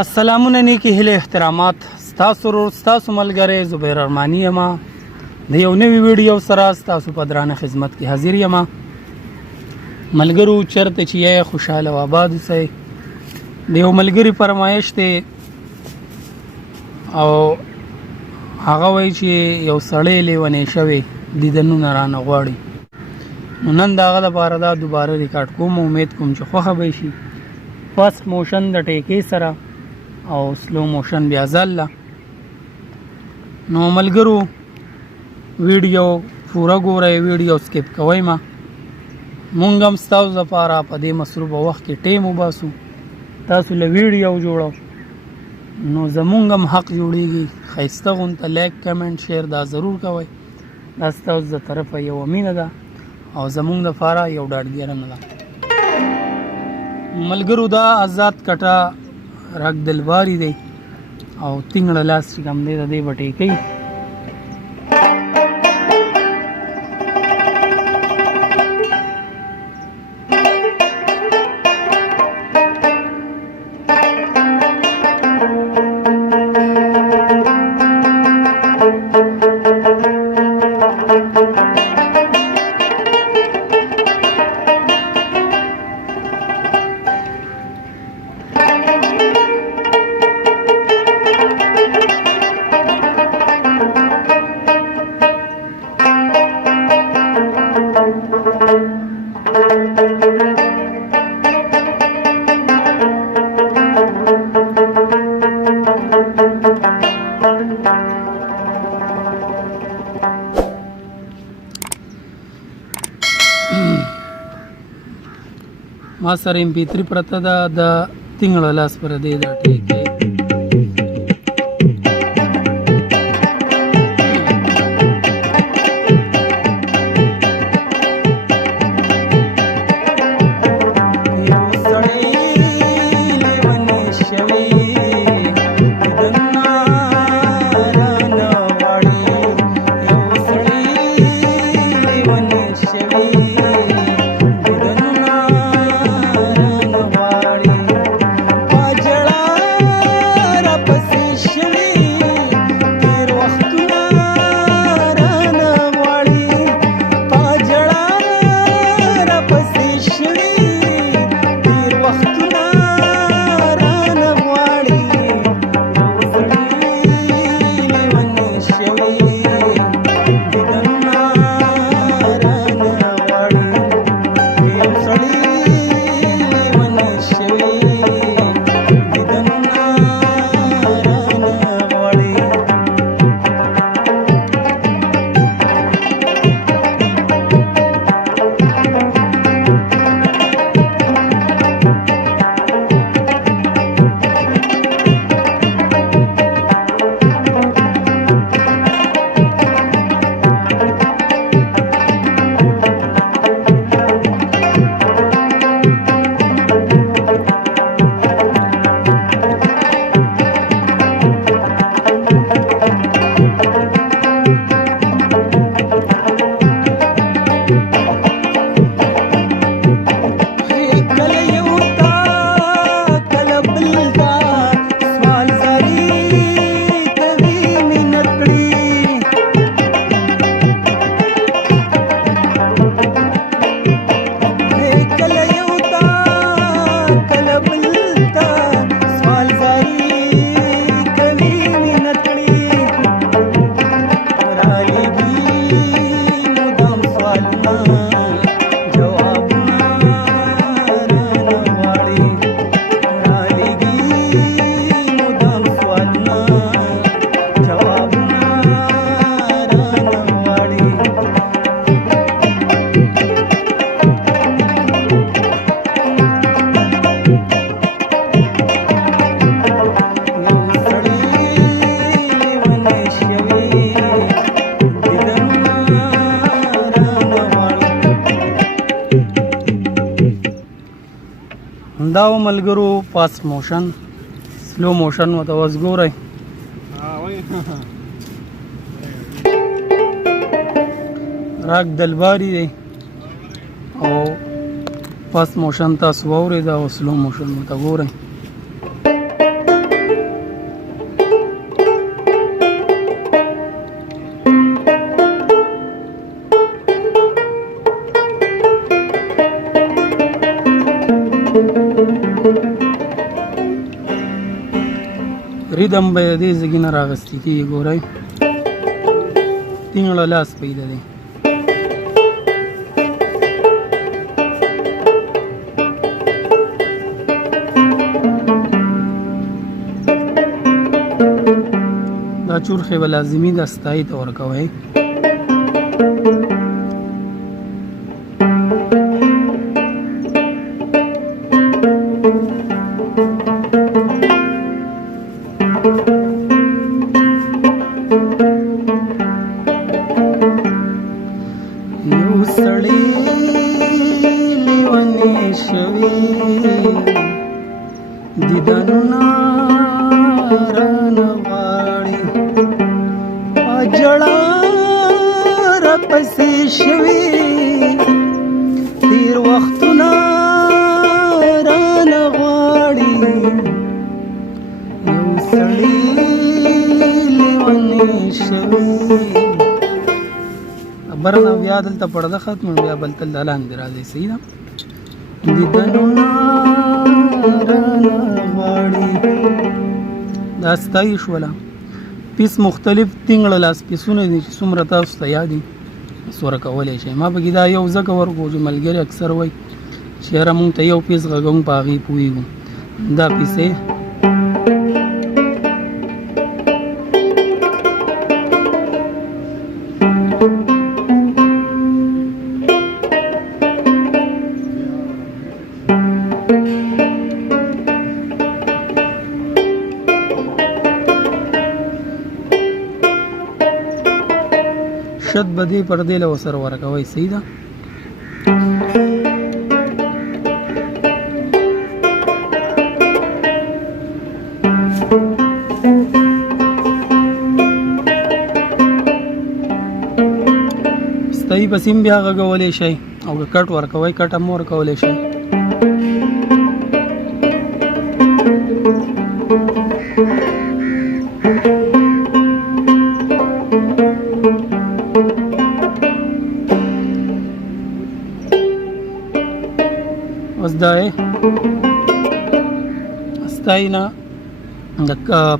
السلامونه نیکی هیله احترامات ستاسو ورور ستاسو ملګری زبیر ارمانی یم د یو نوی ویډیو سره ستاسو په درانه خدمت کې حاضر یم. ملګرو چرته چې یې خوشاله و آباد اوسئ. د یو ملګري فرمایش دی او هغه وایي چې یو سړی لیونی شوی دیدنونه رانه غواړي. نو نن د هغه دپاره دا دوباره ریکارډ کوم. امید کوم چې خوښه به شي. فاست موشن د ټیکې سره او سلو موشن بیا ځله. نو ملګرو ویډیو پوره ګورئ، ویډیو سکیپ کوئ ما. مونږ هم ستاسو دپاره په دې مصروفه وخت کې ټیم وباسو، تاسو له ویډیو جوړو نو زمونږ هم حق جوړیږي. ښایسته غونته لایک کمنټ شیر دا ضرور کوئ. دا ستاسو د طرفه یو مینه ده او زمونږ دپاره یو ډاډګیرنه ده. ملګرو دا آزاد کټه رګ دلواري دی او تینګړه لاس چې کوم دی د دې به ټیکئ. ما سره MP3 پرته ده د تینګړه لاس پر دی دا ټیکې. دا ملګرو فاست موشن سلو موشن ورته اوس ګورئ. راګ دلباري دی او فاست موشن تاسو واورېده او سلو موشن مو ته ګورئ. ریدم به دې ځګي نه راغستې کېږي ګورئ تینګړه لاس پیدا دی. دا چورخې به لازمي ده ستایي ته ورکوئ. یو سړی لیونی شوی دیدنونه رانه غواړي په ژړا راپسې شوي تېر وختونه رانه غواړي یو سړی لیونی شوی. برنه بیا دلته پرده ختم بیا بل تل لاندې راځي. صحیح ده دیدنونه رانه غواړي دا ستایي شوله. پیس مختلف تینګړه لاس پیسونه دي چې څومره تاسو ته یاد دي سوره کولی شئ. ما پکې دا یو ځکه ورکړو چې ملګري اکثر وایي چې یاره مونږ ته یو پیس غږوم په هغې پوهېږو. دا پیسې شد به دې پردې له ورسره ورکوئ. صحیح ده ستایي پسې هم بیا غږولی شئ او که کټ ورکوئ کټ هم ورکولی شئ. اوس دا ستایي نه د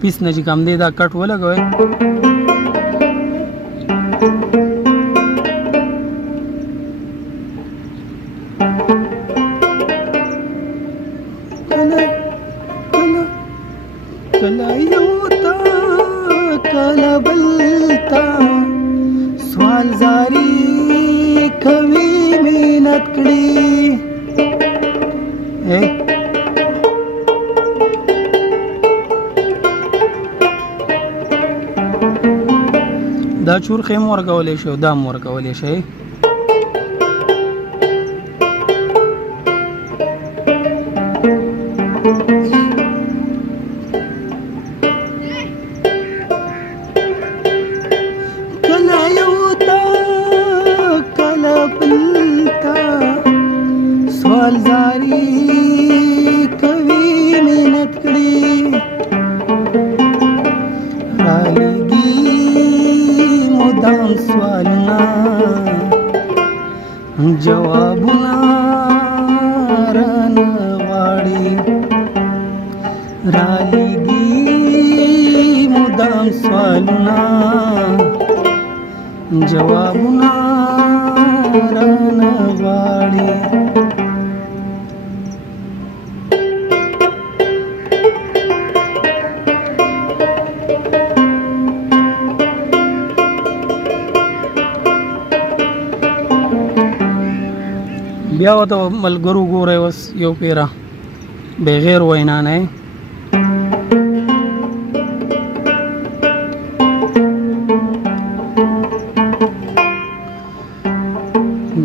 پیس نه چې کوم دی دا کټ ولګوئ. کله یو ته کله بل ته سوال زاری کوي مینت کړي. دا چورخې هم ورکولی شئ او دا هم ورکولی شئ. کله یو ته کله بل ته سوال زاری کوي مینت کړي. رالیږي مدام سوالونه جوابونه رانه غواړي. رالیږي مدام سوالونه جوابونه رانه غواړي. بیا ورته ملګرو ګورئ اوس یو پیره بغیر وینا نه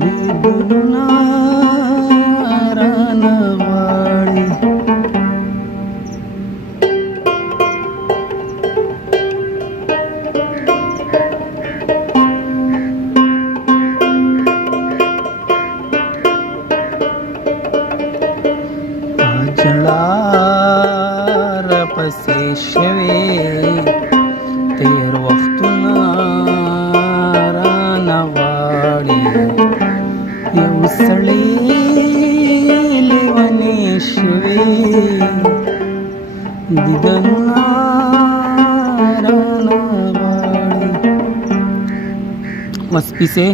دیدنونه رانه غواړي. سړې لیونې شوې دیدنونه رانه غواړي مسپیسې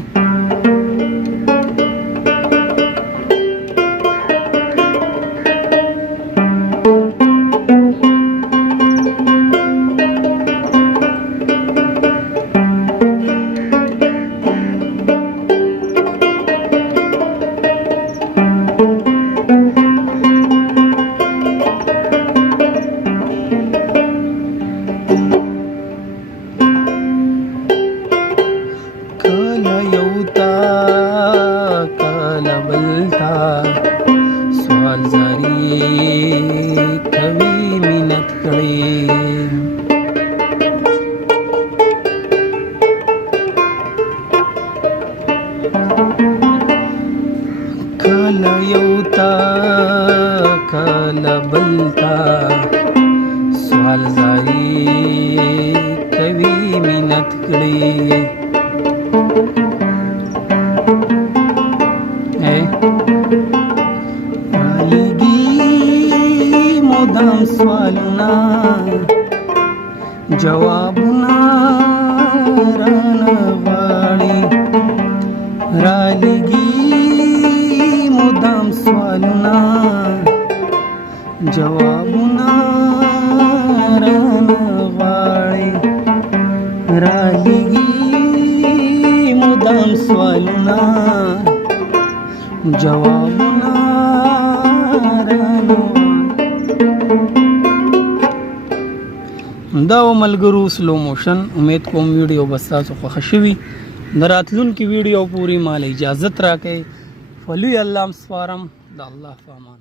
کله یو تا کله بل تا سوال زاری کوي مینت کړي کله یو تا کله بل تا سوال زاری کوي مینت کړي رالیږي مدام سوالونه جوابونه رانه غواړي رالیږي مدام سوالونه جوابونه رانه غواړي رالیږي مدام سوالونه جوابونه رانه دا و ملګرو سلو موشن امید کوم ویډیو بس تاسو خوښه شوي د راتلونکي ویډیو پورې مال اجازت راکئ فلوی الله سپارم د الله په امان